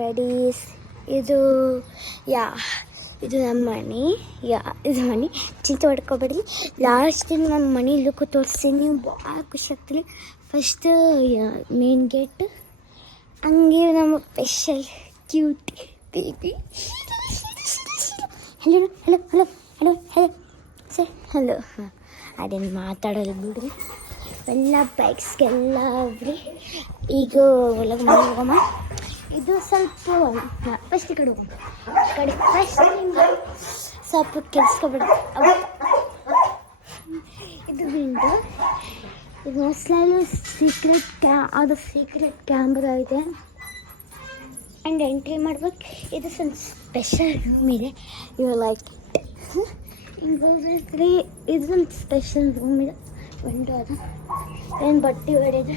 ರೆಡೀಸ್ ಇದು ಯಾ ಇದು ನಮ್ಮ ಮನೆ ಇದು ಮನೆ ಚಿಂತೆ ಹೊಡ್ಕೊಬೇಡಿ. ಲಾಸ್ಟ್ ದಿನ ನಮ್ಮ ಮನೆ ಲುಕ್ ತೋರಿಸ್ತೀನಿ, ಭಾಳ ಖುಷಿ ಆಗ್ತೀನಿ. ಫಸ್ಟ್ ಮೇನ್ ಗೇಟ್, ಹಂಗೆ ನಮ್ಮ special cute baby. Hello hello hello hello hello sir hello. ಅದೇನು ಮಾತಾಡೋದು ಬಿಡ್ರಿ, ಎಲ್ಲ ಬೈಕ್ಸ್ಗೆಲ್ಲ ಹೋಗ್ರಿ. ಈಗ ಒಳಗೆ ಮನೆ ಹೋಗಮ್ಮ. ಇದು ಸ್ವಲ್ಪ ಫಸ್ಟ್ ಈ ಕಡೆ ಹೋಗಮ್ಮ. ಕಡೆ ಫಸ್ಟ್ ಸ್ವಲ್ಪ ಕೆಲ್ಸ್ಕೊಬೇಡ. ಇದು ವಿಂಡೋ, ಇದು ಮೋಸ್ಟ್ಲಿ ಸೀಕ್ರೆಟ್ ಕ್ಯಾಮ್ರಾ ಇದೆ. ಆ್ಯಂಡ್ ಎಂಟ್ರಿ ಮಾಡ್ಬೇಕು. ಇದು ಸ್ವಲ್ಪ ಸ್ಪೆಷಲ್ ರೂಮ್ ಇದೆ. ಯು ಲೈಕ್ ಹಿಂಗೆ ಇದು ಒಂದು ಸ್ಪೆಷಲ್ ರೂಮ್ ಇದೆ. ವಿಂಡೋ ಅದು ಏನು ಬಟ್ಟೆ ಹೊಡೆದು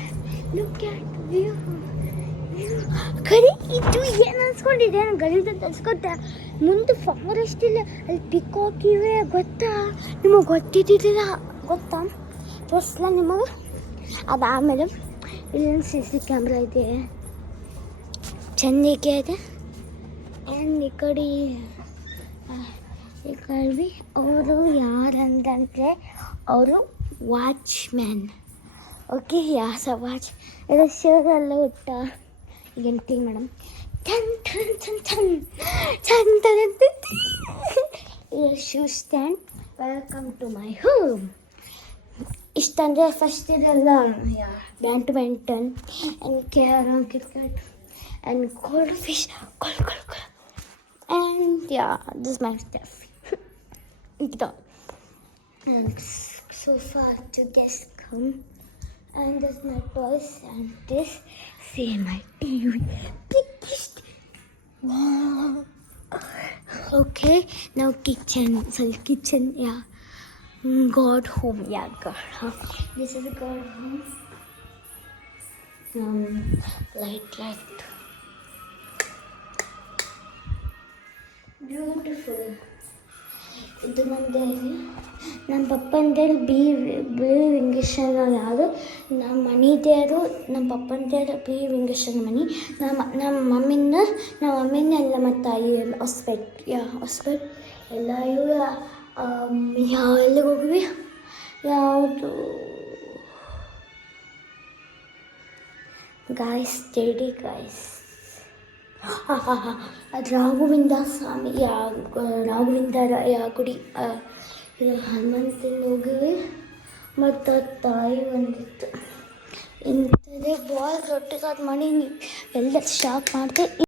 ಲುಕ್ ಆಟ್ ವ್ಯೂ. ಕರಿ ಇದು ಏನು ಅನ್ಸ್ಕೊಂಡಿದೆ, ನಾನು ಗಲೀಜ್ ಅನ್ಸ್ಕೊಟ್ಟೆ. ಮುಂದೆ ಫಾರೆಸ್ಟ್ ಇಲ್ಲ, ಅಲ್ಲಿ ಪಿಕಾಕ್ ಇವೆ ಗೊತ್ತಾ? ನಿಮಗೆ ಗೊತ್ತಿದ್ದಿಲ್ಲ ಗೊತ್ತಾ? ತೋರಿಸ್ಲಾ ನಿಮಗೆ? ಅದಾದಮೇಲೆ ಇಲ್ಲೊಂದು CC ಕ್ಯಾಮ್ರಾ ಇದೆ, ಚೆಂದಿಗೆ ಇದೆ. ಆ್ಯಂಡ್ ಈ ಕಡೆ ಅವರು ಯಾರಂತಂದರೆ ಅವರು ವಾಚ್ಮ್ಯಾನ್. ಓಕೆ ವಾಚ್ ಇದು ಶೋರೆಲ್ಲ ಹುಟ್ಟ. ಈಗ entry madam. Shoe stand. Welcome to my home. ಇಷ್ಟಂದರೆ ಫಸ್ಟ್ ಇದೆಲ್ಲ badminton and carrom, cricket and gold fish. And this is my stuff. And sofa to guests come. And this is my toys. And this, see my TV. Biggest. Wow. Okay, now kitchen. God home. God. This is a God home. Light. Beautiful. ಇದು ನಮ್ಮ ಪಪ್ಪಂದೇಳು B ವಿಂಗೇಶ್ವರ ಯಾವುದು, ನಮ್ಮ ಮನಿದೇರು ನಮ್ಮ ಪಪ್ಪಂದೇಳು B ವಿಂಗೇಶ್ವರ ಮನೆ. ನಮ್ಮ ಮಮ್ಮಿನ ಎಲ್ಲ ಮತ್ತು ತಾಯಿ ಹಾಸ್ಪೆಟ್ ಎಲ್ಲ ಇವು. ಎಲ್ಲಿಗೆ ಹೋಗ್ವಿ? ಯಾವುದು ಗಾಯ್ಸ್ ಸ್ಟಡಿ ಗಾಯ್ಸ್. ಅದು ರಾಘವೇಂದ್ರ ಸ್ವಾಮಿ ರಾಘವೇಂದ್ರ ಗುಡಿ. ಹನುಮಂತನ ಹೋಗಿವಿ ಮತ್ತು ತಾಯಿ ಬಂದಿತ್ತು. ಇಂಥದ್ದೇ ಬಾಲ್ ರೊಟ್ಟಿಗಾದ ಮಾಡಿ ಎಲ್ಲ ಶಾಕ್ ಮಾಡಿದೆ.